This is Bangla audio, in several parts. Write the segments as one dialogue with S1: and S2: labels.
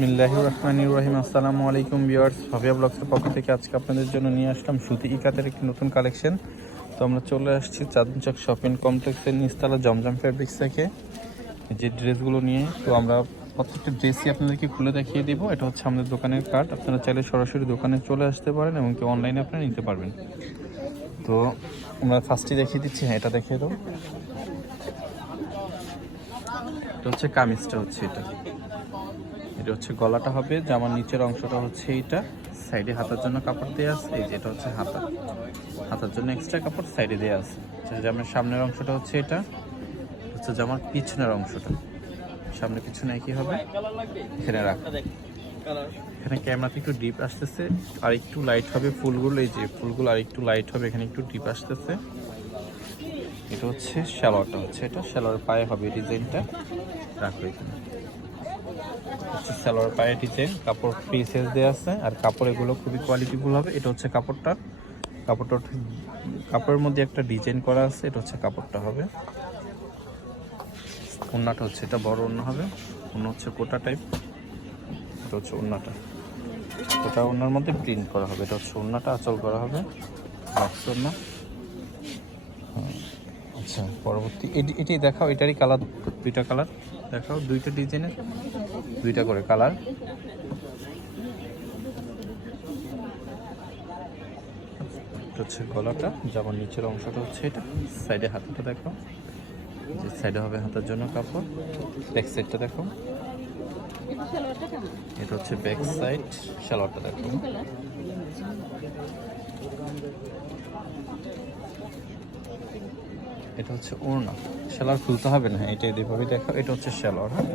S1: বিসমিল্লাহ রহমান রহিম। আসসালামু আলাইকুম বিয়ার্স ভাবিয়া ব্লগসের পক্ষ থেকে আজকে আপনাদের জন্য নিয়ে আসলাম সুতি ইকাতের একটি নতুন কালেকশন। তো আমরা চলে আসছি চাঁদনচক শপিং কমপ্লেক্সের নিচতলা জমজম ফ্যাব্রিক্স থেকে যে ড্রেসগুলো নিয়ে। তো আমরা প্রত্যেকটা ড্রেসই আপনাদেরকে খুলে দেখিয়ে দেবো। এটা হচ্ছে আমাদের দোকানের কার্ড আপনারা চাইলে সরাসরি দোকানে চলে আসতে পারেন এবং কি অনলাইনে আপনারা নিতে পারবেন। তো আমরা ফার্স্টে দেখিয়ে দিচ্ছি হ্যাঁ এটা দেখিয়ে দাও। এটা হচ্ছে কামিজটা হচ্ছে এটা। এটা হচ্ছে গলাটা হবে জামার নিচের অংশটা হচ্ছে এইটা। সাইডে হাতার জন্য কাপড় দেওয়া আছে এই যে এটা হচ্ছে হাতা। হাতার জন্য এক্সট্রা কাপড় সাইডে দেওয়া আছে। আচ্ছা, জামার সামনের অংশটা হচ্ছে এটা হচ্ছে জামার পিছনের অংশটা। সামনে পিছনে একই হবে? এখানে রাখ। এখানে ক্যামেরাতে একটু ডিপ আসতেছে আর একটু লাইট হবে ফুলগুলো এই যে ফুলগুলো আর একটু লাইট হবে এখানে একটু ডিপ আসতেছে। এটা হচ্ছে শ্যালোয়ারটা হচ্ছে এটা শ্যালোয়ার পায়ে হবে ডিজাইনটা রাখো এখানে। সালোয়ার পায়ে ডিজাইন কাপড় ফ্রি সাইজ দেওয়া আছে। আর কাপড় এগুলো খুবই কোয়ালিটিফুল হবে। এটা হচ্ছে কাপড়টা কাপড়টা কাপড়ের মধ্যে একটা ডিজাইন করা আছে। এটা হচ্ছে কাপড়টা হবে। ওন্নাটা হচ্ছে এটা বড় ওন্না হবে। ওন্না হচ্ছে কোটা টাইপ এটা হচ্ছে ওন্নাটা কোটা ওন্নার মধ্যে প্রিন্ট করা হবে। এটা হচ্ছে ওন্নাটা আঁচল করা হবে। ওন্না হ্যাঁ, আচ্ছা পরবর্তী এটি এটি দেখাও। এটারই কালার দুইটা কালার দেখাও দুইটা ডিজাইনের দুইটা করে কালার হচ্ছে গলাটা, যেমন নিচের অংশটা হচ্ছে এটা সাইডে হাতাটা দেখো। যে সাইডে হবে হাতার জন্য কাপড় ব্যাক সাইডটা দেখো। এটা হচ্ছে ব্যাক সাইড সালোয়ারটা দেখো। এটা হচ্ছে ওড়না। শালার খুলতে হবে না এটা এভাবে দেখো এটা হচ্ছে শালোয়ার হ্যাঁ?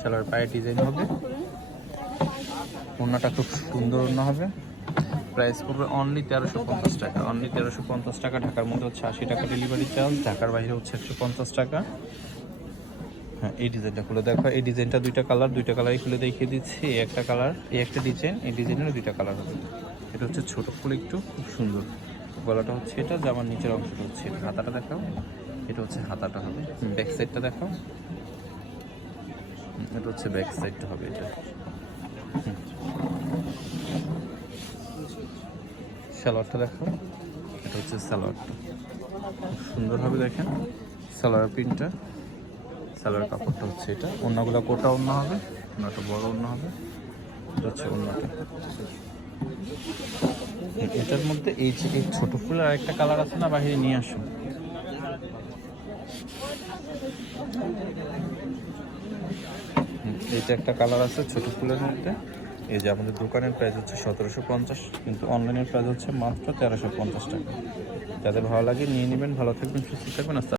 S1: শালোয়ার পায়ে ডিজাইন হবে। ওড়নাটা খুব সুন্দর ওড়না হবে। প্রাইস পড়বে অনলি তেরোশো পঞ্চাশ টাকা। অনলি তেরোশো পঞ্চাশ টাকা, ঢাকার মধ্যে হচ্ছে আশি টাকা ডেলিভারি চার্জ ঢাকার বাইরে হচ্ছে একশো পঞ্চাশ টাকা। হ্যাঁ এই ডিজাইনটা খুলে দেখো। এই ডিজাইনটা দুইটা কালার দুইটা কালারই খুলে দেখিয়ে দিচ্ছি। এই একটা কালার এই একটা ডিজাইন এই ডিজাইনের দুইটা কালার হবে। এটা হচ্ছে ছোটো ফুল, একটু খুব সুন্দর। গলাটা হচ্ছে এটা জামার নিচের অংশটা হচ্ছে এটা হাতাটা দেখাও। এটা হচ্ছে হাতাটা হবে। ব্যাক সাইডটা দেখাও। এটা হচ্ছে ব্যাক সাইডটা হবে এটা। সালোয়ারটা দেখো এটা হচ্ছে সালোয়ারটা খুব সুন্দর হবে দেখেন সালোয়ার প্রিন্টটা। সালোয়ার কাপড়টা হচ্ছে এটা। অন্যগুলো কোটা অন্য হবে, অন্যটা বড় অন্য হবে। এটা হচ্ছে অন্যটা। এটার মধ্যে এই যে এই ছোট ফুলের আরেকটা কালার আছে না বাহিরে নিয়ে আসো। এইটা একটা কালার আছে ছোট ফুলের মধ্যে। এই যে আমাদের দোকানের প্রাইস হচ্ছে সতেরোশো পঞ্চাশ, কিন্তু অনলাইনের প্রাইস হচ্ছে মাত্র তেরোশো পঞ্চাশ টাকা। যাদের ভালো লাগে নিয়ে নেবেন, ভালো থাকবেন, সুস্থ থাকবেন